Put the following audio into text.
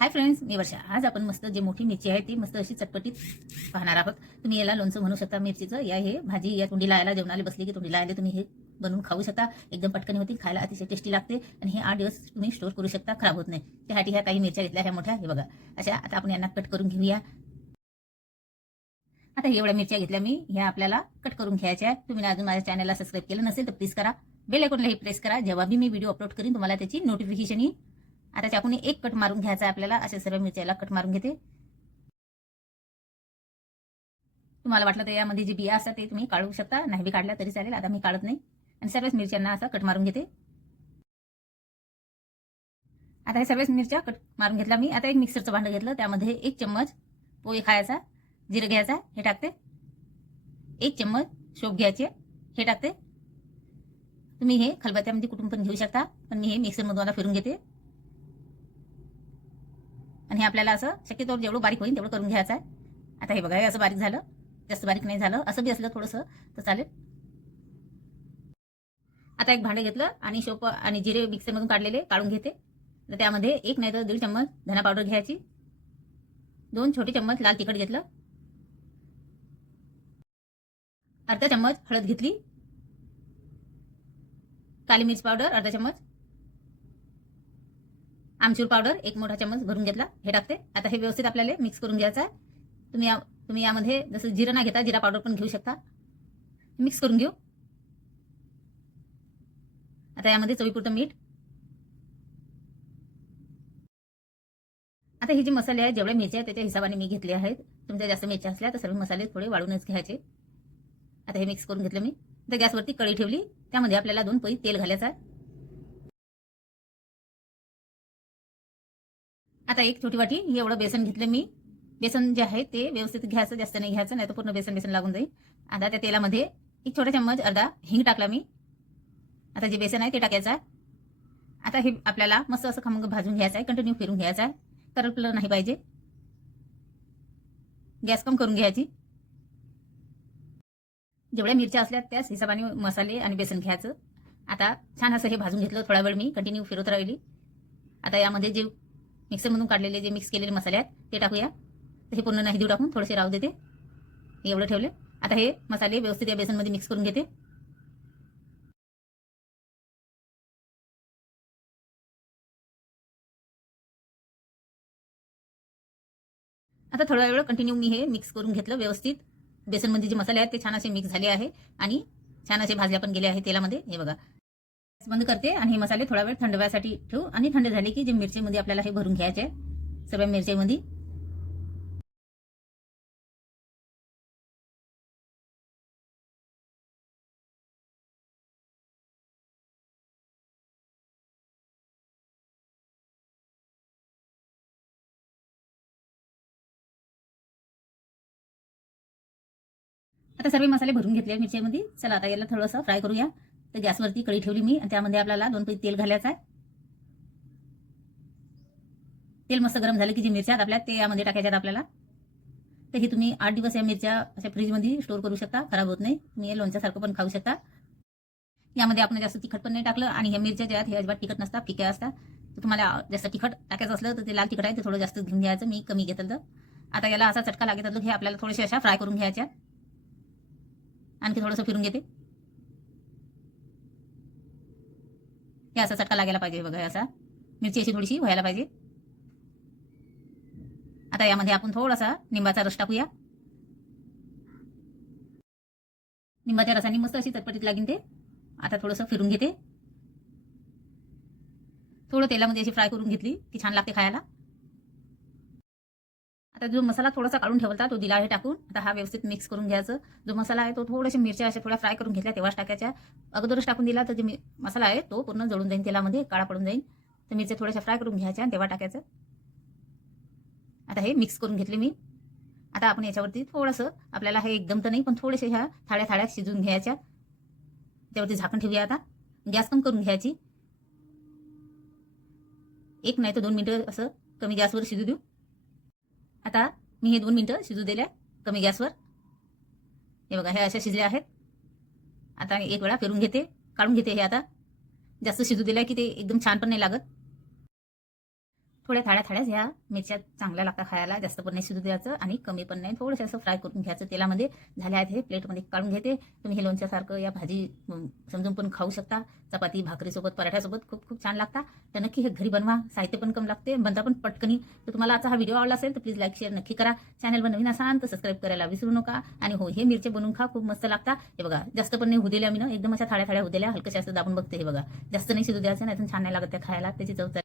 Hi friends, मी वर्षा. आज आपण मस्त जे मोठी मिरची आहे ती मस्त अशी चटपटीत पाहणार आहोत. तुम्ही याला लोणचं म्हणू शकता मिरचीचं. या हे भाजी या तोंडीला यायला जेवणाला बसली की तोंडीला यायला तुम्ही हे बनवून खाऊ शकता. एकदम पटकन होती, खायला अतिशय टेस्टी लागते आणि हे 8 दिवस तुम्ही स्टोर करू शकता, खराब होत नाही. त्यासाठी ह्या काही मिरच्या घेतल्या, ह्या मोठ्या, हे बघा अशा. आता आपण यांना कट करून घेऊया. आता एवढ्या मिरच्या घेतल्या मी, ह्या आपल्याला कट करून घ्यायच्या. तुम्ही अजून माझ्या चॅनलला सबस्क्राईब केलं नसेल तर प्लीज करा. बेल आयकॉनलाही प्रेस करा. जेव्हा मी व्हिडिओ अपलोड करीन तुम्हाला त्याची नोटिफिकेशन येईल. आता चाकूने एक कट मारून घ्यायचा आपल्याला. अशा सर्व मिरच्याला कट मारून घेते. तुम्हाला वाटलं तर यामध्ये जे बिया असतात ते तुम्ही काढू शकता, नाही बी काढल्या तरी चालेल. आता मी काढत नाही आणि सर्वच मिरच्यांना असं कट मारून घेते. आता हे सर्वच मिरच्या कट मारून घेतला मी. आता एक मिक्सरचं भांडं घेतलं, त्यामध्ये 1 चम्मच पोहे खायचा जिरं घ्यायचा, हे टाकते. 1 चम्मच शोप घ्यायचे, हे टाकते. तुम्ही हे खलबत्त्यामध्ये कुटुंब पण घेऊ शकता, पण मी हे मिक्सरमधून आता फिरून घेते. आणि हे आपल्याला असं शक्यतो जेवढं बारीक होईल तेवढं करून घ्यायचं आहे. आता हे बघा, हे असं बारीक झालं, जास्त बारीक नाही झालं. असं बी असलं थोडंसं तर चालेल. आता एक भांडं घेतलं आणि शोप आणि जिरे मिक्सरमधून काढलेले काढून घेते. तर त्यामध्ये 1 नाही तर 1.5 चम्मच धना पावडर घ्यायची. 2 छोटे चम्मच लाल तिखट घेतलं. अर्धा चम्मच हळद घेतली. काली मिर्च पावडर अर्धा चम्मच. आमचूर पावडर 1 मोठा चम्मच भरून घेतला, हे टाकते. आता हे व्यवस्थित आपल्याला मिक्स करून घ्यायचं आहे. तुम्ही यामध्ये जसं जिरं ना घेता जिरा पावडर पण घेऊ शकता. मिक्स करून घेऊ. आता यामध्ये चवीपुरतं मीठ. आता हे जे मसाले आहेत, जेवढे मिरच्या आहेत त्याच्या हिशोबाने मी घेतले आहेत. तुमच्या जास्त मिरच्या असल्या तर सर्व मसाले थोडे वाढूनच घ्यायचे. आता हे मिक्स करून घेतलं मी. तर गॅसवरती कढई ठेवली, त्यामध्ये आपल्याला 2 पळी तेल घालायचं आहे. आता एक छोटी वाटी एवढं बेसन घेतलं मी. बेसन जे आहे ते व्यवस्थित घ्यायचं, जास्त नाही घ्यायचं, नाही तर पूर्ण बेसन बेसन लागून जाईल. आता त्या तेलामध्ये 1 छोटा चम्मच अर्धा हिंग टाकला मी. आता जे बेसन आहे ते टाकायचं आहे. आता हे आपल्याला मस्त असं खमंग भाजून घ्यायचं आहे, कंटिन्यू फिरून घ्यायचं आहे. करपलं नाही पाहिजे. गॅस कम करून घ्यायची. जेवढ्या मिरच्या असल्या त्याच हिशोबाने मसाले आणि बेसन घ्यायचं. आता छान असं हे भाजून घेतलं. थोडा वेळ मी कंटिन्यू फिरत राहिली. आता यामध्ये जे मिक्सरमधून काढलेले जे मिक्स केलेले मसाले आहेत ते टाकूया. तर हे पूर्ण नाही देऊ टाकून थोडेसे राहू देते. एवढं ठेवले. आता हे मसाले व्यवस्थित या बेसनमध्ये मिक्स करून घेते. आता थोडा वेळ कंटिन्यू मी हे मिक्स करून घेतलं व्यवस्थित. बेसनमध्ये जे मसाले आहेत ते छान असे मिक्स झाले आहे आणि छान असे भाजल्या पण गेले आहे तेलामध्ये. हे बघा, बंद करते आणि हे मसाले थोडा वेळ थंड व्हायसाठी ठेवू. आणि थंड झाले की जे मिरचीमध्ये आपल्याला हे भरून घ्यायचे आहे सगळ्या मिरचीमध्ये. आता सर्व मसाले भरून घेतले मिरचीमध्ये. चला आता याला थोडंसं फ्राय करूया. तर गॅसवरती कढई ठेवली मी आणि त्यामध्ये आपल्याला 2 पळी तेल घालायचं आहे. तेल मस्त गरम झालं की जे मिरच्या आपल्या ते यामध्ये टाकायच्यात आपल्याला. तर हे तुम्ही 8 दिवस या मिरच्या अशा फ्रीजमध्ये स्टोर करू शकता, खराब होत नाही. तुम्ही हे लोणच्यासारखं पण खाऊ शकता. यामध्ये आपण जास्त तिखट पण नाही टाकलं आणि ह्या मिरच्या ज्या आहेत हे अजिबात तिखट नसतात, फिक्या असतात. तर तुम्हाला जास्त तिखट टाकायचं असलं तर ते लाल तिखट आहे ते थोडं जास्त घेऊन घ्यायचं. मी कमी घेतलं. आता याला असा चटका लागेल तर हे आपल्याला थोडेसे अशा फ्राय करून घ्यायच्या. आणखी थोडंसं फिरून घेते. हे असा चटका लागायला पाहिजे बघा, असा मिरची अशी थोडीशी व्हायला पाहिजे. आता यामध्ये आपण थोडासा निंबाचा रस टाकूया. निंबाच्या रसाने मस्त अशी चटपटीत लागेल ते. आता थोडंसं फिरून घेते. थोडं तेलामध्ये अशी फ्राय करून घेतली की छान लागते खायला. आता जो मसाला थोडासा काढून ठेवला तो दिला आहे टाकून. आता हा व्यवस्थित मिक्स करून घ्यायचं. जो मसाला आहे तो थोड्याशा मिरच्या अशा थोड्या फ्राय करून घेतल्या तेव्हाच टाकायच्या. अगोदरच टाकून दिला तर जे मसाला आहे तो पूर्ण जळून जाईल, तेलामध्ये काळा पडून जाईल. तर मिरच्या थोड्याशा फ्राय करून घ्यायच्या तेव्हा टाकायचं. आता हे मिक्स करून घेतले मी. आता आपण याच्यावरती थोडंसं, आपल्याला हे एकदम तर नाही पण थोडेसे ह्या थाळ्या थाळ्या शिजून घ्यायच्या. त्यावरती झाकण ठेवूया. आता गॅस कम करून घ्यायची. 1 नाही तर 2 मिनिटं असं कमी गॅसवर शिजू देऊ. आता मी हे 2 मिनिटं शिजू दिल्या कमी गॅसवर. हे बघा, हे अशा शिजल्या आहेत. आता एक वेळा फिरून घेते, काढून घेते. हे आता जास्त शिजू दिल्या की ते एकदम छान पण नाही लागत. थोड्या थाळ्याच ह्या मिरच्या चांगल्या लागतात खायला. जास्त पण नाही शिजू द्यायचं आणि कमी पण नाही. थोडंसं असं फ्राय करून घ्यायचं तेलामध्ये. झाले आहेत हे प्लेटमध्ये काढून घेते. तुम्ही हे लोणच्यासारखं या भाजी समजून पण खाऊ शकता. चपाती भाकरीसोबत पराठ्यासोबत खूप खूप छान लागतात. तर नक्की हे घरी बनवा. साहित्य पण कम लागते, बनता पण पटकनी. तर तुम्हाला आजचा हा व्हिडिओ आवडला असेल तर प्लीज लाईक शेअर नक्की करा. चॅनलवर नवीन असाल तर सबस्क्राईब करायला विसरू नका. आणि हो, हे मिरचे बनवून खा, खूप मस्त लागतात. हे बघा, जास्त पण नाही होऊ दिल्या मी ना, एकदम अशा थाळ्या होऊ दिल्या. हलकशा असं दाबून बघते. हे बघा, जास्त नाही शिजू द्यायचं, नाही छान नाही लागत त्या खायला. त्याची चव